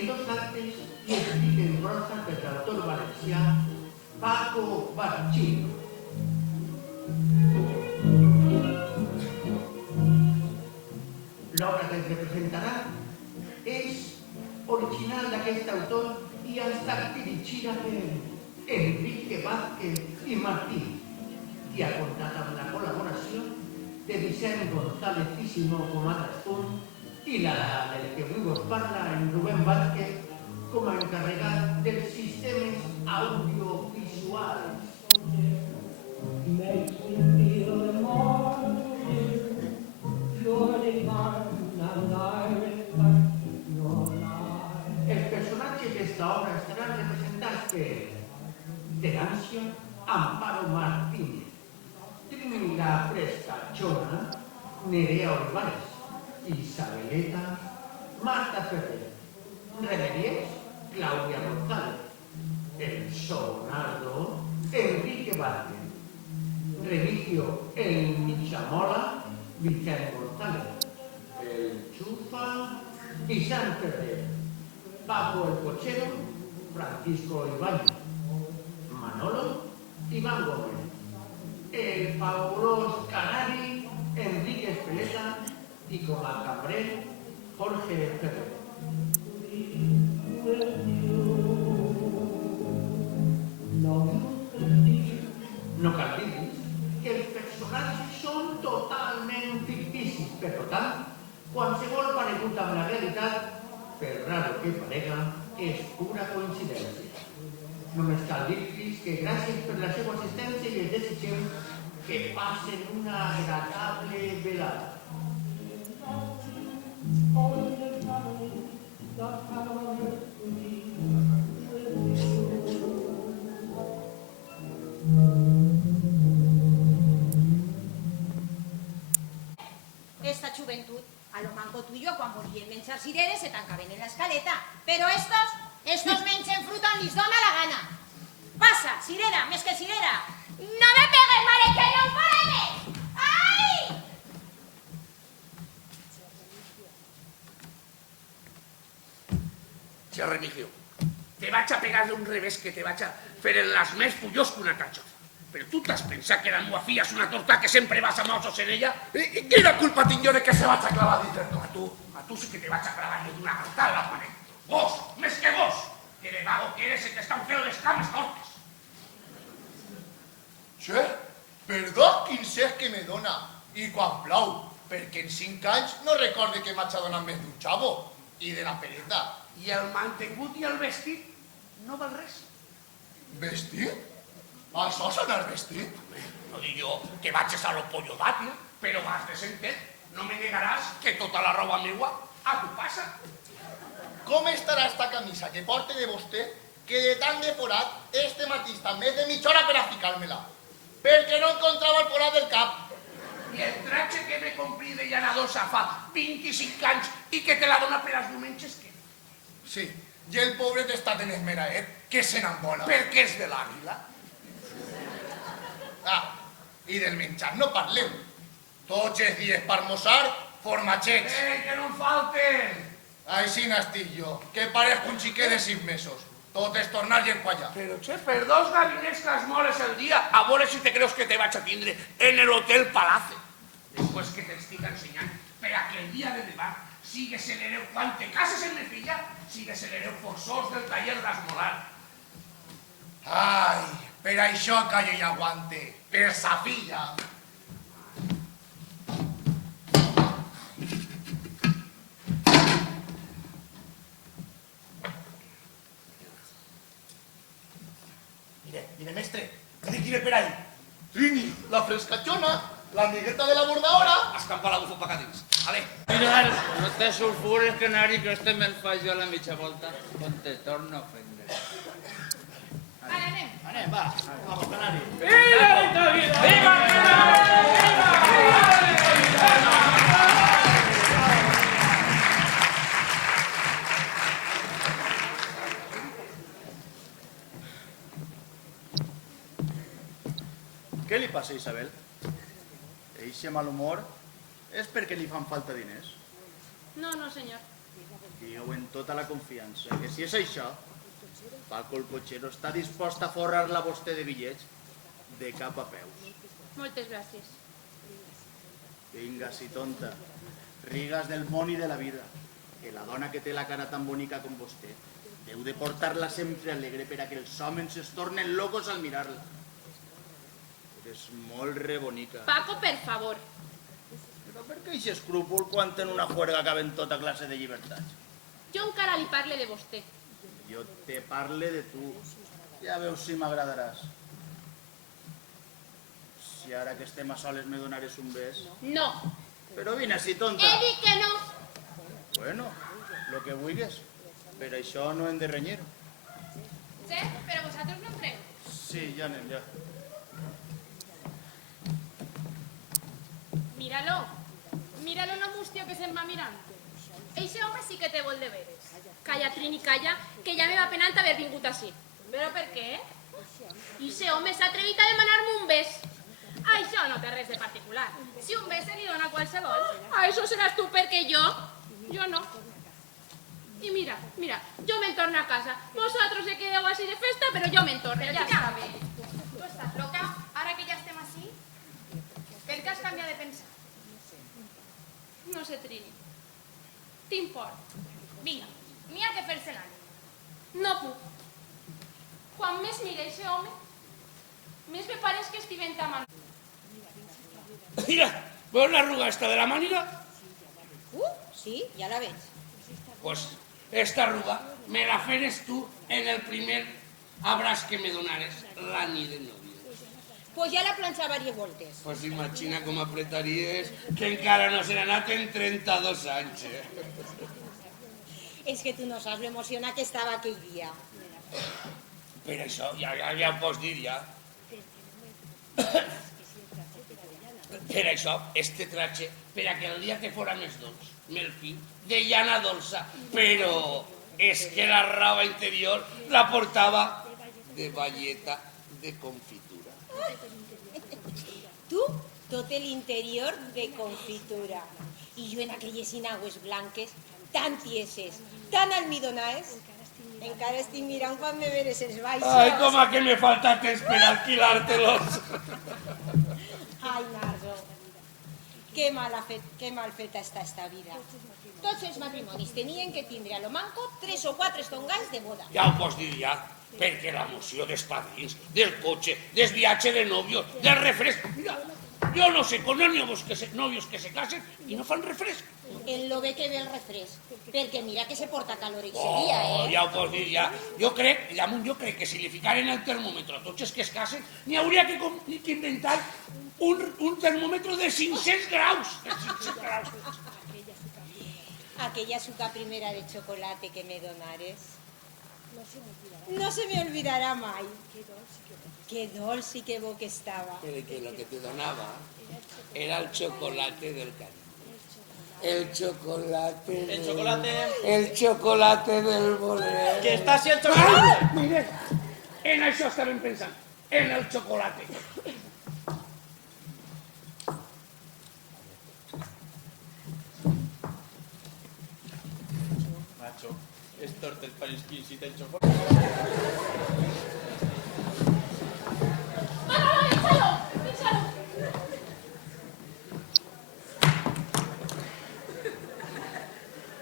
En los actes hi escric en prosa per l'autor valencià Paco Barchino. L'obra que es representarà és original d'aquest autor i ha estat dirigida per Enrique Vázquez i Martí, i ha comptat amb la col·laboració de Vicent González i Simó com a traspunt i la del que avui vos parla, en Rubén Vázquez, com a encarregat dels sistemes audiovisuals. Els personatges d'esta obra estaran representats per Terancio Amparo Martínez, Trini la Frescachona, Nerea Olivares, Isabeleta Marta Ferrer, Remedies Claudia González, el Sonardo Enrique Vázquez, Remigio el Michamola Vicente González, el Chufa Vicente Ferrer, Paco el Cochero Francisco Ibáñez, Manolo Iván Gómez, el fabuloso Canari Enrique Espeleta y como a cambrer Jorge Ferrer. No cal dir que els personatges són totalment ficticis, per tant, qualsevol paregut amb la realitat, per raro que parega, és pura coincidència. Només cal dir-los que gràcies per la seva assistència i els desitgem que passen una agradable velada. Esta juventud, a lo manco tuyo, quan volien menjar cireres, se tancaven en la escaleta. Pero estos mengen fruta on les dona la gana. Passa, cirera, més que cirera. No me pegues, mare, que no puede. ¡Ay! Che, Remigio, te vaig a pegar un revés que te vaig a fer en las més fullós que una cachofa. Però tu t'has pensat que la meva filla és una torta que sempre vas a mossos en ella? I quina culpa tinc jo de que se vaig a clavar dintre tot? A tu sí que te vaig a clavar d'una gartada, mare. Vos, més que vos, que de vago que eres se t'estan fent les cames cortes. Che, perdó quin cert que me dona. I quan plou, perquè en 5 anys no recorde que m'haig donat més d'un xavo. I de la pereta. I el mantegut i el vestit no val res. Vestit? Això serà el vestit? No dic jo que vaig a lo pollo dàtil, però vas de sentit. No me negaràs que tota la roba meua a tu passa. Com estarà esta camisa que porte de vostè que de tan de forat este matí està més de mitja hora per a ficar-me-la? Perquè no encontrava el forat del cap. I el tratge que me compré de llanadosa fa 25 anys i que te la dona per als diumenges, què? Sí, i el pobret està en esmeraet, que se n'embola. Perquè és de l'àguila. Ah, i del menjar no parlem. Tots els dies per mosar, formatgets. Que no en falten! Així n'estic jo, que parezc un xiquet de 6 mesos. Tot és tornar i enquallar. Però, che, per 2 galinets que es moles el dia, a veure si te creus que te vaig a tindre en el Hotel Palace. Després que t'estic ensenyant, per a que el dia de demà sigues el hereu, quan te cases en mi filla, sigues el hereu forçós del taller d'esmolar. Ai, per això callo i aguante, per sa filla. Mire, mestre, qui ve per ahí? Trini, la frescachona, l'amigueta de la bordadora. Escampa la bufa pa dins. Ale. Mirar, no te sulfures, canari, que este me'l faig jo a la mitja volta quan te torno a ofendre. Anem. Anem, va, vamos, canari. Viva la vida! Viva el canari! Què li passa a Isabel? Eixe mal humor és perquè li fan falta diners. No, no, senyor. Digueu en tota la confiança que si és això, Paco el cotxero està dispost a forrar-la a vostè de bitllets de cap a peus. Moltes gràcies. Vinga, si tonta, rigues del món i de la vida, que la dona que té la cara tan bonica com vostè deu de portar-la sempre alegre per a que els homes es tornen locos al mirar-la. Eres molt rebonica. Paco, per favor. Però per què aquest escrúpol quan en una juerga caben tota classe de llibertats? Jo encara li parle de vostè. Jo te parle de tu. Ja veus si m'agradaràs. Si ara que estem a soles me donares un bes. No. Però vine, si tonta. He dit que no. Bueno, lo que vulguis. Per això no hem de renyir. Sí, però vosaltres no entreu. Sí, ja anem, ja. Míralo. Míralo lo mustio que se'n va mirant. Eixe home sí que té vol de veres. Calla, Trini, calla, que ja me va penant haver vingut així. Però per què? Eixe home s'ha atrevit a demanar-me un bes. Això no té res de particular. Si un bes se li dona a qualsevol, això seràs tu perquè jo no. I mira, jo me'n torno a casa. Vosaltres se quedeu així de festa, però jo me'n torno. Ja està bé. Tu estàs loca? Ara que ja estem així? Per què has canviat de pensar? No sé, Trini. T'import. Vinga, n'hi ha que fer-se l'ànim. No puc. Quan més mire ese home, més me pareix que estivent amant. Mira, ¿ves la arruga esta de la màniga? Sí, ja la veig. Pues esta arruga me la feres tu en el primer abraç que me donares la nit de novio. Pues ja la planxa diverses voltes. Pues imagina com apretaries que encara no se n'ha anat en 32 anys, És que tu no saps l'emocionat que estava aquell dia. Per això, ja ho pots dir, ja. Per això, este traje, per a que el dia que fora més dolç, me'l fi, de llana dolça, però és que la roba interior la portava de balleta de confitura. Tu, tot l'interior de confitura. I jo en aquelles inagües blanques, tan tieses, tan almidonaes, encara estic mirant quan me veres els baixos. Ai, com a que me falta temps per alquilar-te-los. Ai, Nardo, que mal feta està esta vida. Tots els matrimonis tenien que tindre a lo manco 3 o 4 estongals de boda. Ja ho pots dir, ja, perquè l'emoció dels padrins, del cotxe, del viatge de nòvios, del refresc... Mira, jo no sé, con nòvios que se casen i no fan refresc. En lo bé que ve el refresc, perquè mira que se porta calor eixe dia, Ja ho pots dir, ja. Jo crec que si li ficaren el termòmetre a tots els que es casen, n'hi hauria que inventar un termòmetre de 500 graus. Aquella suca primera de chocolate que me donares, no se me olvidará mai. Qué dolç i qué bo que estaba. Pero que lo que te donaba era el chocolate del cariño. El chocolate. El chocolate. El chocolate del bolero. Que està si el chocolate. Ah, mire, en això estàvem pensant, en el chocolate. Macho, es torta el pan exquisito el chocolate.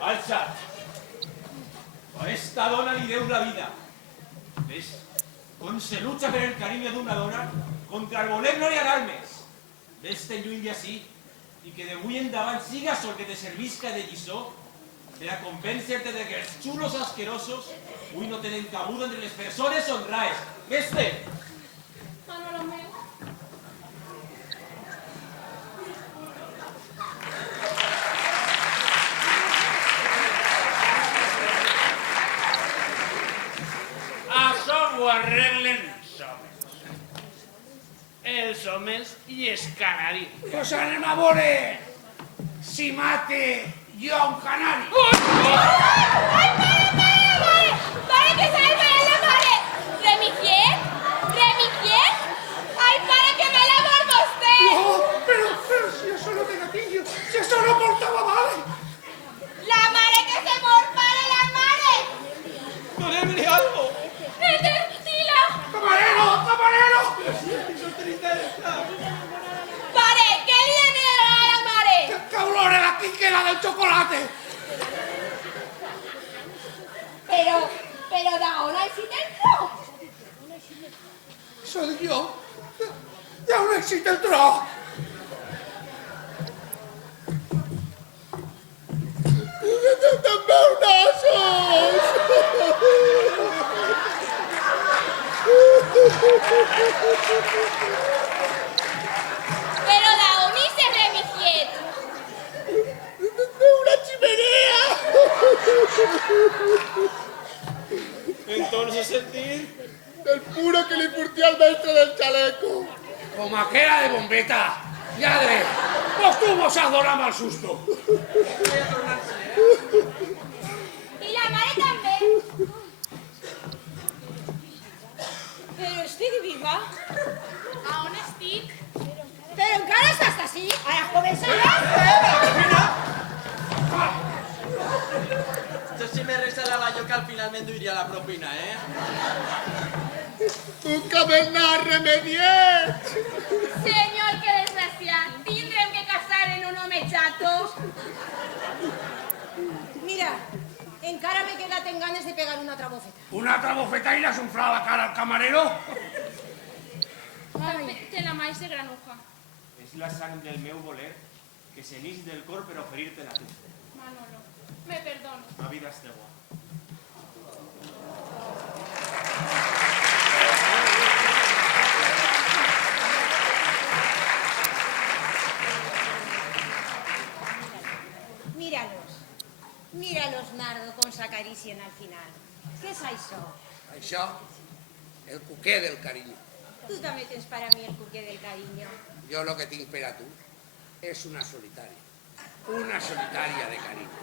Alça! A esta dona li deus la vida. Ves? Com se lucha per el carinyo d'una dona contra el voler no li ha armes. Ves-te lluny d'ací i que d'avui endavant siga sol que te servisca de lliçó per a convèncer-te de que els xulos asquerosos avui no tenen cabuda entre les persones honraes. Ves-te! Manolo meu. Això ho arreglen els homes. Els homes i els canaris. Pues anem a veure si mate jo a un canari. ¡Ay, pare! ¡Pare que se me la pare! ¿Remiquier? ¿Remiquier? ¡Ay, pare que me la morbo usted! No, pero si eso no te gatillo, si eso no portaba mal. ¡La mare que se del chocolate. Pero d'on has fet el tro? Soy yo. Ya no existe el tro. També nassos! Pero d'on ese remifiet? ¡Una chimenea! Entonces sentir... El puro que le furtí al maestro del chaleco. Como aquella de bombeta. Lladre, vos tú vos has donado mal susto. I la mare també. Però estic viva. A on estic? Però encara estàs així? Ara començarà? Esto si me resalaba yo que al final me enduiría la propina, ¿eh? Nunca me la remedié. Senyor, que desgràcia. Tindrem que casar en un home chato. Mira, encara m'he quedat en ganes de pegar una altra bofeta. Una altra bofetaina has unflado la cara al camarero. Te la maíz de granuja. És la sang del meu voler que se n'ix del cor per oferir-te-la tu. Manolo, me perdono. La vida és teua. Míralos, Nardo, com s'acaricien al final. Què és això? Això, el cuqué del carinyo. Tu també tens per a mi el cuqué del carinyo. Jo lo que tinc per a tu és una solitària. Una solitària de carinyo.